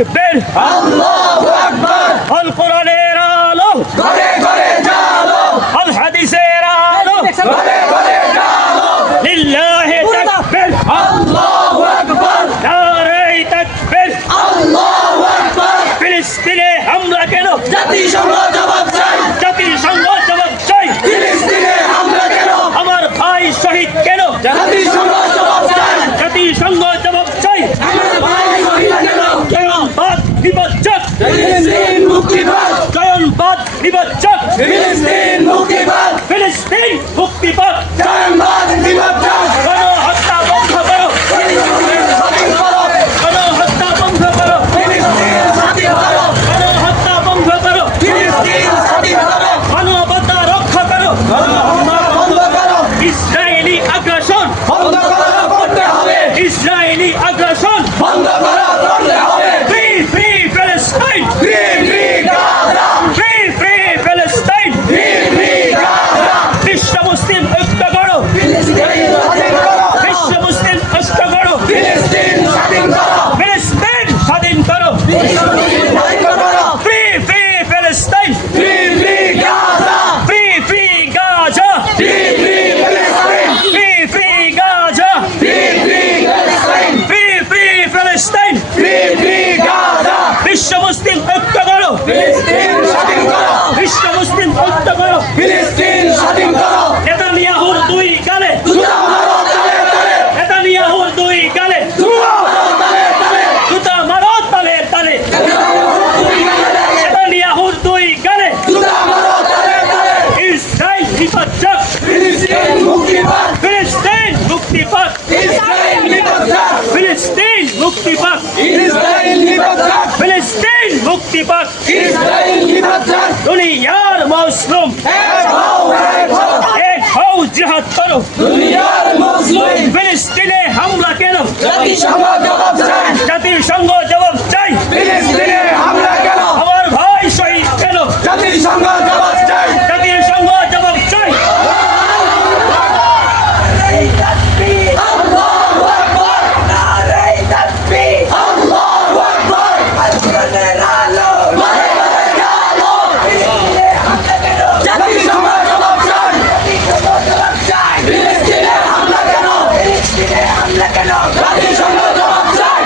তাকবীর আল্লাহু আকবার আল কোরআনের আলো ঘরে ঘরে জালো আল হাদিসের আলো ঘরে ঘরে জালো লিল্লাহি তাকবীর আল্লাহু আকবার নারে তাকবীর আল্লাহু আকবার ফিলিস্তিনে হামলা কেন জাতিসংঘ জবাব চাই জাতিসংঘ জবাব চাই ফিলিস্তিনে হামলা কেন আমার ভাই শহীদ কেন জাতিসংঘ জবাব চাই জাতিসংঘ জবাব চাই আমার ভাই শহীদ কেন জয়নবাদ নিবজ্জক ফিলিস্তিন মুক্তিবাদ জয়নবাদ নিবজ্জক ফিলিস্তিন মুক্তিবাদ ফিলিস্তিন মুক্তিবাদ জয়নবাদ নিবজ্জক গণহত্যা বন্ধ করো ফিলিস্তিন স্বাধীন করো গণহত্যা বন্ধ করো ফিলিস্তিন স্বাধীন করো গণহত্যা বন্ধ করো ফিলিস্তিন স্বাধীন করো মানবতা রক্ষা করো গণহত্যা বন্ধ করো ইসরায়েলি আগ্রাসন বন্ধ করো করতে হবে ইসরায়েলি আগ্রাসন বন্ধ করো করতে হবে free free Palestine free free Gaza free free Palestine free free Gaza বিশ্ব মুসলিম ঐক্য করো ফিলিস্তিন স্বাধীন করো বিশ্ব মুসলিম ঐক্য করো ফিলিস্তিন স্বাধীন করো ফিলিস্তিন স্বাধীন করো ফিলিস্তিন স্বাধীন করো free free Palestine free free Gaza free free Gaza free free ফিলিস্তিন free free Gaza free free ফিলিস্তিন free free Palestine free free Gaza বিশ্ব মুসলিম ঐক্য করো ফিলিস্তিন স্বাধীন করো বিশ্ব মুসলিম ঐক্য করো ফিলিস্তিন স্বাধীন করো নেতানিয়াহুর দুই গালে জুতা মারো তালে তালে নেতানিয়াহুর দুই গালে জুতা মারো তালে তালে জুতা মারো তালে তালে নেতানিয়াহুর দুই গালে জুতা মারো তালে তালে ইসরায়েল নিবজ্জক ফিলিস্তিন মুক্তিবাদ ফিলিস্তিন মুক্তি পাক ইসরায়েল নিবজ্জক ফিলিস্তিন মুক্তি পাক ইসরায়েল নিবজ্জক ফিলিস্তিন মুক্তি পাক ইসরায়েল নিবজ্জক দুনিয়ার মজলুম এক হও এক হও জিহাদ করো দুনিয়ার মুসলিম ফিলিস্তিনে হামলা কেন জাতিসংঘ জবাব চাই জাতিসংঘ জবাব চাই ফিলিস্তিনে হামলা কেন আমার ভাই শহীদ কেন জাতিসংঘ জবাব চাই জাতিসংঘ জবাব চাই আল্লাহু আকবার নারে তাকবীর আল্লাহু আকবার আজকের আলো ঘরে ঘরে জালো জাতিসংঘ জবাব চাই ফিলিস্তিনে হামলা কেন জাতিসংঘ জবাব চাই